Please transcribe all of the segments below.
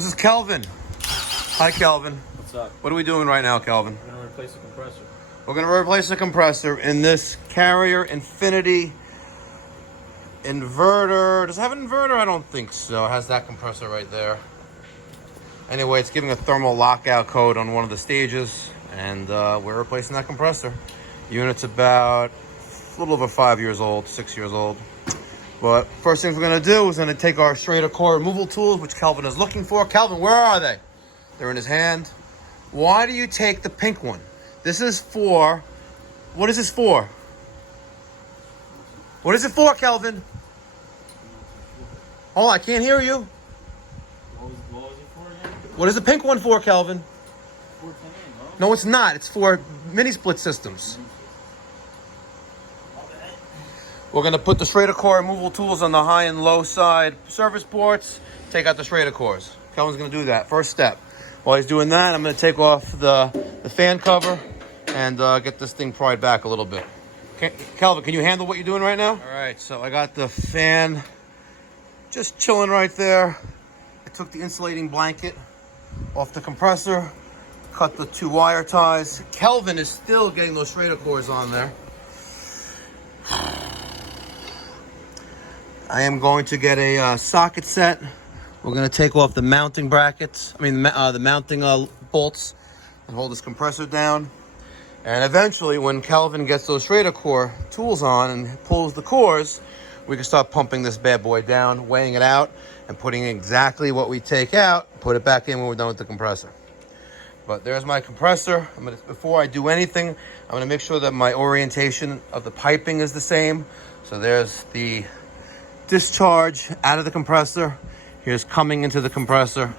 This is Kelvin. Hi, Kelvin. What's up? What are we doing right now, Kelvin? We're gonna replace the compressor. We're going to replace the compressor in this Carrier Infinity inverter. Does it have an inverter? I don't think so. It has that compressor right there. Anyway, it's giving a thermal lockout code on one of the stages, and we're replacing that compressor. Unit's about a little over 5 years old, 6 years old. But first things we're going to do is going to take our Schrader core removal tools, which Kelvin is looking for. Kelvin, where are they? They're in his hand. Why do you take the pink one? This is for... What is this for? What is it for, Kelvin? Oh, I can't hear you. What was it for again? What is the pink one for, Kelvin? 410A, No, it's not. It's for mini split systems. We're going to put the Schrader core removal tools on the high and low side service ports. Take out the Schrader cores. Kelvin's going to do that. First step. While he's doing that, I'm going to take off the fan cover and get this thing pried back a little bit. Okay, Kelvin, can you handle what you're doing right now? All right, so I got the fan just chilling right there. I took the insulating blanket off the compressor, cut the 2 wire ties. Kelvin is still getting those Schrader cores on there. I am going to get a socket set. We're going to take off the mounting brackets, the mounting bolts, and hold this compressor down. And eventually, when Kelvin gets those Schrader core tools on and pulls the cores, we can start pumping this bad boy down, weighing it out, and putting exactly what we take out, put it back in when we're done with the compressor. But there's my compressor. Before I do anything, I'm going to make sure that my orientation of the piping is the same. So there's the discharge out of the compressor. Here's coming into the compressor.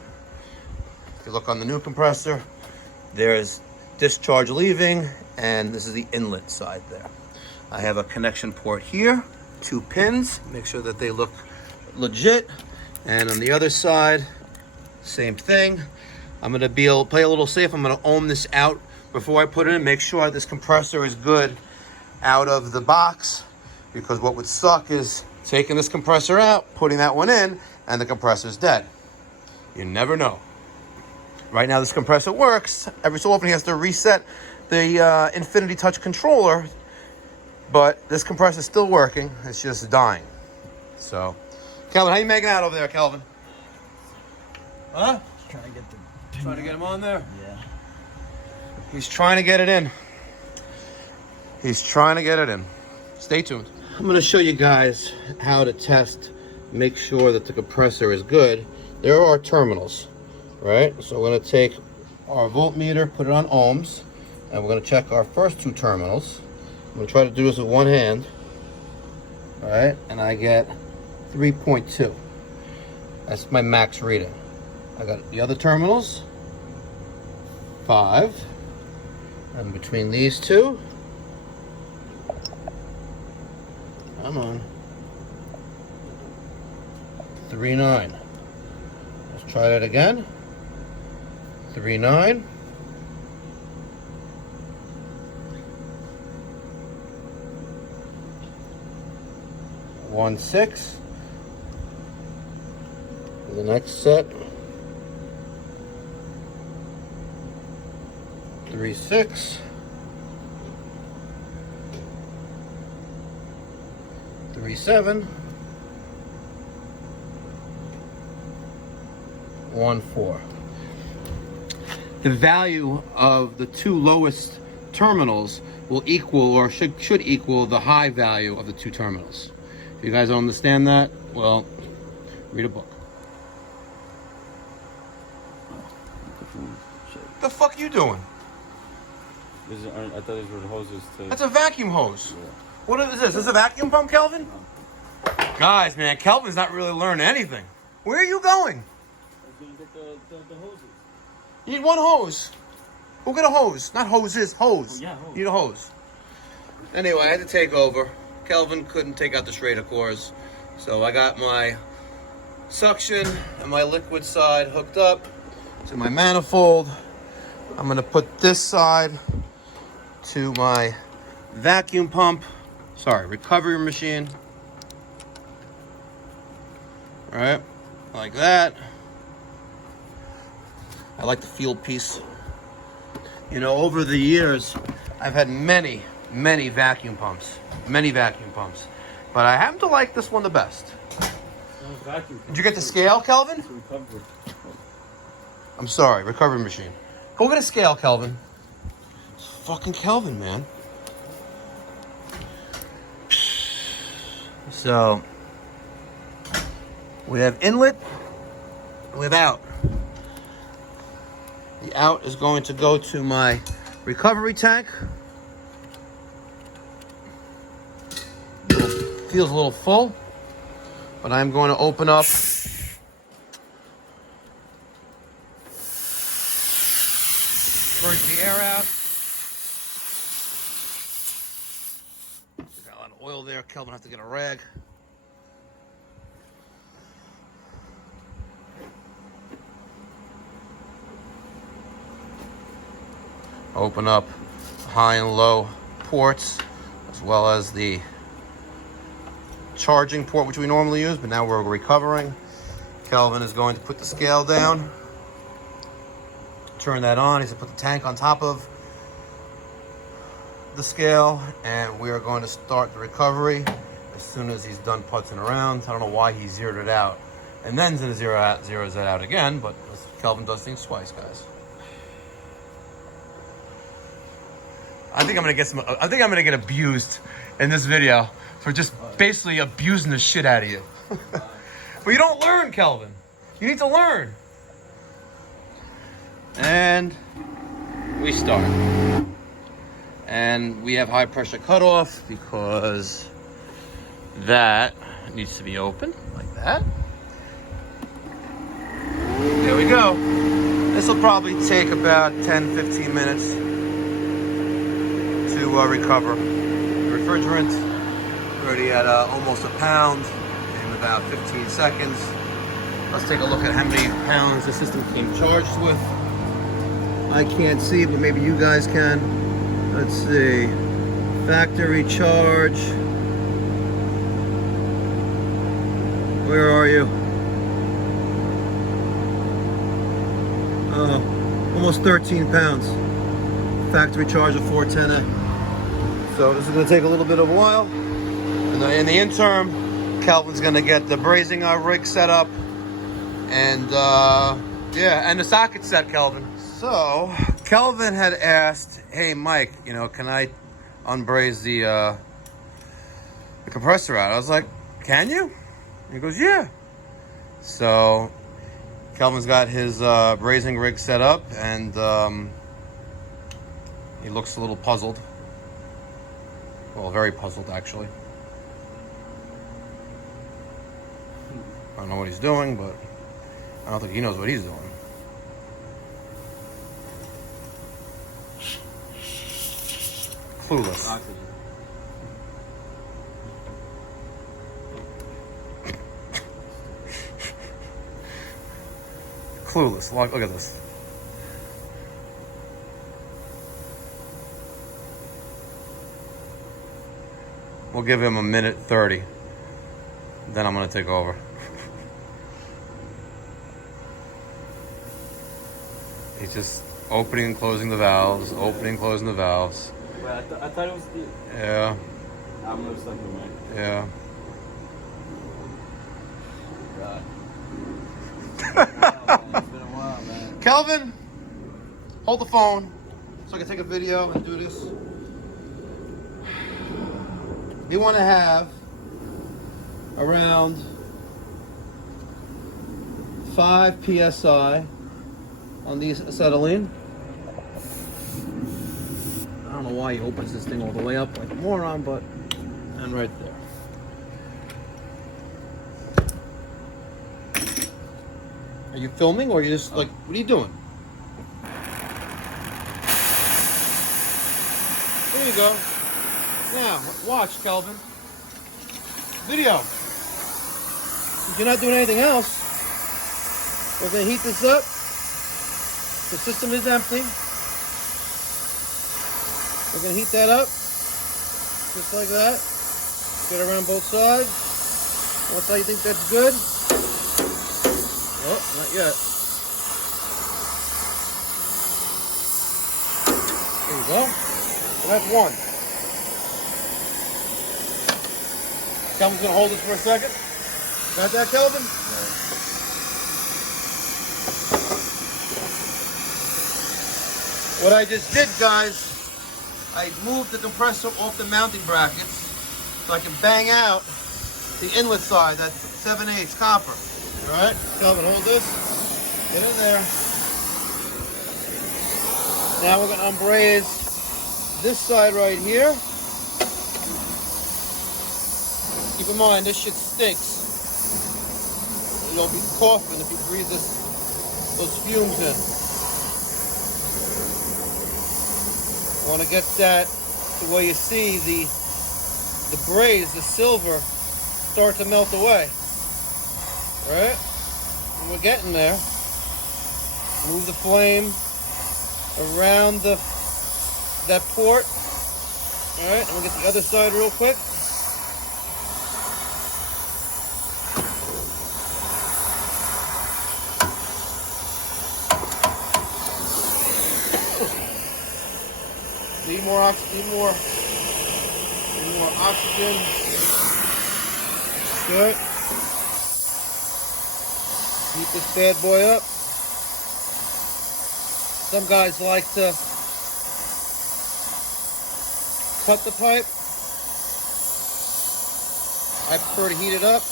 If you look on the new compressor, there's discharge leaving, and this is the inlet side there. I have a connection port here, 2 pins. Make sure that they look legit. And on the other side, same thing. I'm gonna play a little safe. I'm gonna ohm this out before I put it in. Make sure this compressor is good out of the box, because what would suck is taking this compressor out, putting that one in, and the compressor's dead. You never know. Right now this compressor works. Every so often he has to reset the Infinity Touch controller, but this compressor's still working. It's just dying. So, Kelvin, how you making out over there, Kelvin? Huh? Trying to get him on there? Yeah. He's trying to get it in. He's trying to get it in. Stay tuned. I'm going to show you guys how to test, make sure that the compressor is good. There are terminals, right? So we're going to take our voltmeter, put it on ohms, and we're going to check our first 2 terminals. I'm going to try to do this with one hand, all right? And I get 3.2. That's my max reading. I got the other terminals, 5, and between these 2, come on, 3.9. Let's try that again. 3.9. 1.6. The next set. 3.6. 3.7. 1.4. The value of the 2 lowest terminals will equal, or should equal, the high value of the 2 terminals. If you guys don't understand that, well, read a book. The fuck you doing? I thought these were the hoses to... That's a vacuum hose. Yeah. What is this? Is this a vacuum pump, Kelvin? Guys, man, Kelvin's not really learning anything. Where are you going? I was going to get the hoses. You need one hose. We'll get a hose. Not hoses, hose. Oh, yeah, hose. You need a hose. Anyway, I had to take over. Kelvin couldn't take out the Schrader cores. So I got my suction and my liquid side hooked up to my manifold. I'm going to put this side to my vacuum pump. Recovery machine. All right, like that. I like the feel piece. You know, over the years, I've had many vacuum pumps. But I happen to like this one the best. Did you get the scale, Kelvin? I'm sorry, recovery machine. Go get a scale, Kelvin. It's fucking Kelvin, man. So, we have inlet, we have out. The out is going to go to my recovery tank. Feels a little full, but I'm going to open up purge the air out. Got a lot of oil there. Kelvin has to get a rag. Open up high and low ports, as well as the charging port, which we normally use, but now we're recovering. Kelvin is going to put the scale down, turn that on. He's going to put the tank on top of the scale, and we are going to start the recovery as soon as he's done putzing around. I don't know why he zeroed it out and then zeroes it out again, but Kelvin does things twice, guys. I think I'm gonna get abused in this video for just basically abusing the shit out of you. But you don't learn, Kelvin. You need to learn. And we start. And we have high pressure cutoff because that needs to be open like that. There we go. This will probably take about 10-15 minutes to recover. The refrigerant already at almost a pound in about 15 seconds. Let's take a look at how many pounds the system came charged with. I can't see, but maybe you guys can. Let's see. Factory charge. Where are you? Almost 13 pounds. Factory charge of 410A. So this is going to take a little bit of a while. And in the interim, Kelvin's going to get the brazing rig set up. And yeah, and the socket set, Kelvin. So Kelvin had asked, hey Mike, you know, can I unbraze the compressor out? I was like, can you? And he goes, yeah. So Kelvin's got his brazing rig set up, and he looks a little puzzled. Well, very puzzled, actually. I don't know what he's doing, but I don't think he knows what he's doing. Clueless. Oxygen. Clueless. Look at this. We'll give him a minute 30. Then I'm going to take over. He's just opening and closing the valves, opening and closing the valves. Wait, I thought it was the... Yeah. I'm going to suck the mic. Yeah. God. Wow, man. It's been a while, man. Kelvin, hold the phone so I can take a video and do this. We want to have around 5 psi on the acetylene. I don't know why he opens this thing all the way up like a moron, but and right there. Are you filming or are you just like, what are you doing? There you go. Now, watch, Kelvin. Video. If you're not doing anything else, we're going to heat this up. The system is empty. We're going to heat that up. Just like that. Get it around both sides. Once you think that's good. Oh, not yet. you go. So that's one. Kelvin's gonna hold this for a second. Got that, Kelvin? What I just did, guys, I moved the compressor off the mounting brackets so I can bang out the inlet side, that's 7/8 copper. All right, Kelvin, hold this. Get in there. Now we're gonna unbraze this side right here. Keep in mind, this shit stinks. You'll be coughing if you breathe those fumes in. I want to get that to where you see the braze, the silver, start to melt away. All right? And we're getting there. Move the flame around that port. All right, and we'll get the other side real quick. Need more oxygen. Good. Heat this bad boy up. Some guys like to cut the pipe. I prefer to heat it up.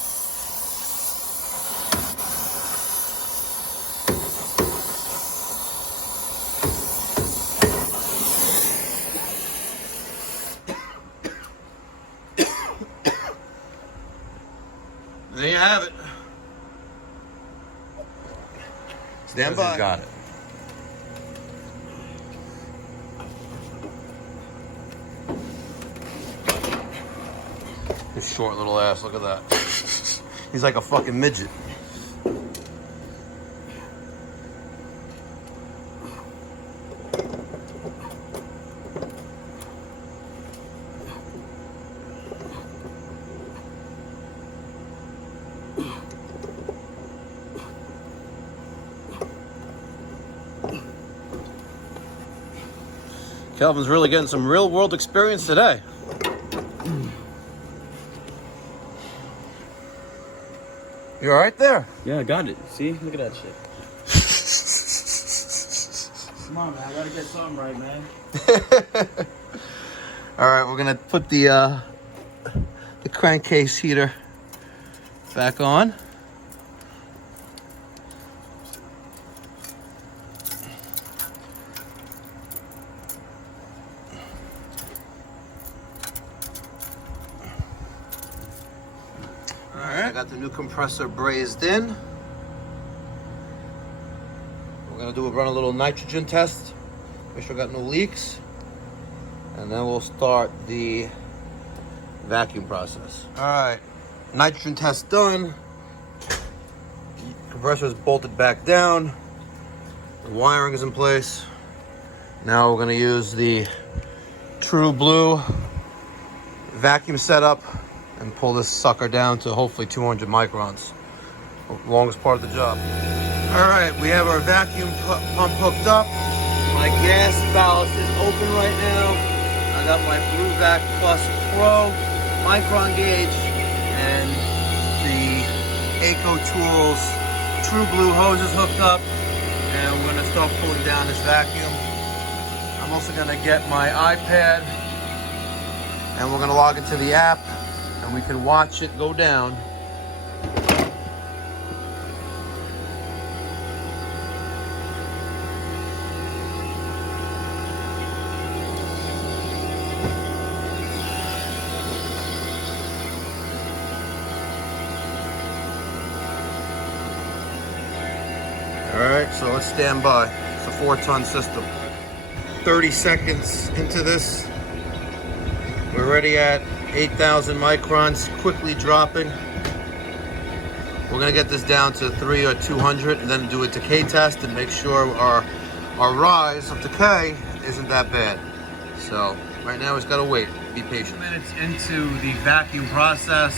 There you have it. Stand by. Got it. His short little ass, look at that. He's like a fucking midget. Kelvin's really getting some real world experience today. You all right there? Yeah, I got it. See? Look at that shit. Come on, man. I gotta get something right, man. All right, we're gonna put the crankcase heater back on. I got the new compressor brazed in. We're gonna run a little nitrogen test, make sure I got no leaks, and then we'll start the vacuum process. All right, nitrogen test done. Compressor is bolted back down. The wiring is in place. Now we're gonna use the True Blue vacuum setup and pull this sucker down to hopefully 200 microns. Longest part of the job. All right, we have our vacuum pump hooked up. My gas ballast is open right now. I got my Blue Vac Plus Pro micron gauge and the Aco Tools True Blue hoses hooked up. And we're gonna start pulling down this vacuum. I'm also gonna get my iPad and we're gonna log into the app and we can watch it go down. All right, so let's stand by. It's a 4-ton system. 30 seconds into this, we're already at 8,000 microns, quickly dropping. We're gonna get this down to 3 or 200 and then do a decay test and make sure our rise of decay isn't that bad. So right now we just gotta wait, be patient. 2 minutes into the vacuum process,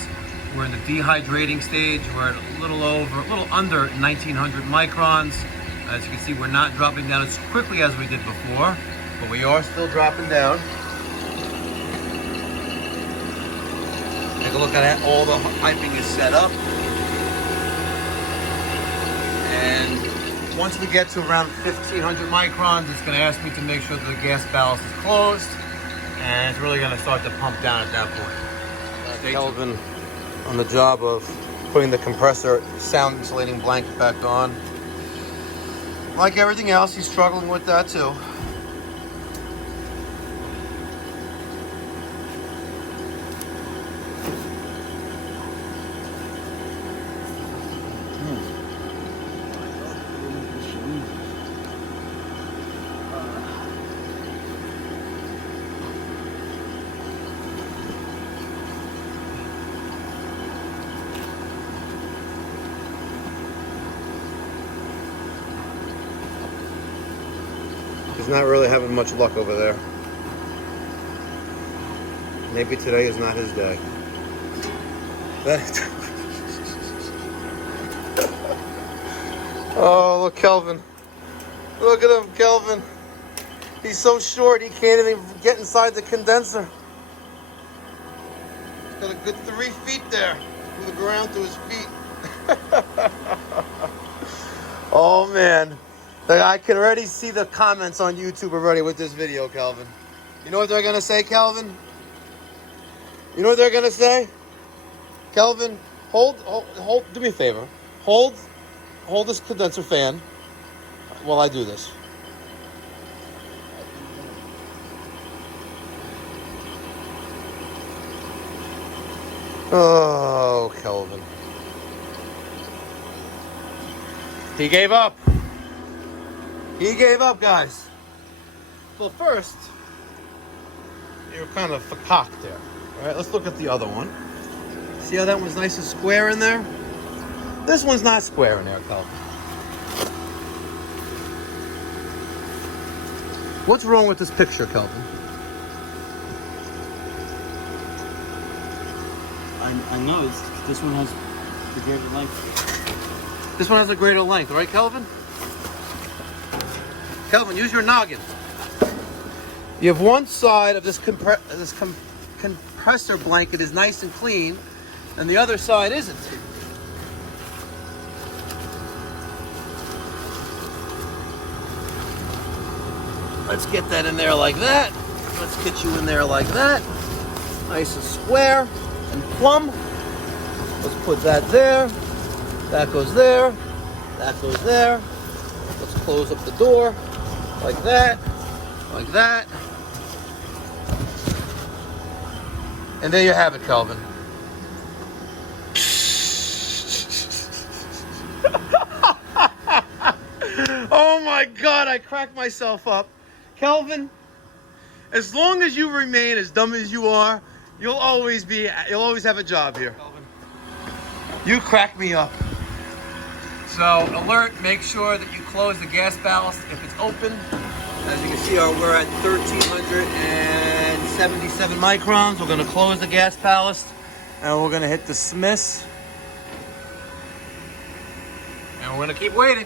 we're in the dehydrating stage. We're at a little under 1,900 microns. As you can see, we're not dropping down as quickly as we did before. but we are still dropping down. Take a look at it. All the piping is set up. And once we get to around 1500 microns, it's going to ask me to make sure that the gas ballast is closed. And it's really going to start to pump down at that point. Kelvin on the job of putting the compressor sound insulating blanket back on. Like everything else, he's struggling with that too. He's not really having much luck over there. Maybe today is not his day. Oh, look, Kelvin. Look at him, Kelvin. He's so short, he can't even get inside the condenser. He's got a good 3 feet there, from the ground to his feet. Oh, man. I can already see the comments on YouTube already with this video, Kelvin. You know what they're going to say, Kelvin? You know what they're going to say? Kelvin, hold, do me a favor. Hold this condenser fan while I do this. Oh, Kelvin. He gave up. He gave up, guys. Well, first, you're kind of cocked there. All right, let's look at the other one. See how that one's nice and square in there? This one's not square in there, Kelvin. What's wrong with this picture, Kelvin? I know, this one has the greater length. This one has a greater length, right, Kelvin? Kelvin, use your noggin. You have one side of this compressor blanket is nice and clean, and the other side isn't. Let's get that in there like that. Let's get you in there like that. Nice and square and plumb. Let's put that there. That goes there. That goes there. Let's close up the door. Like that, like that. And there you have it, Kelvin. Oh my God, I cracked myself up. Kelvin, as long as you remain as dumb as you are, you'll always have a job here. Kelvin, you crack me up. So, alert, make sure that you close the gas ballast if it's open. As you can see, we're at 1,377 microns. We're going to close the gas ballast, and we're going to hit the Smiths. And we're going to keep waiting.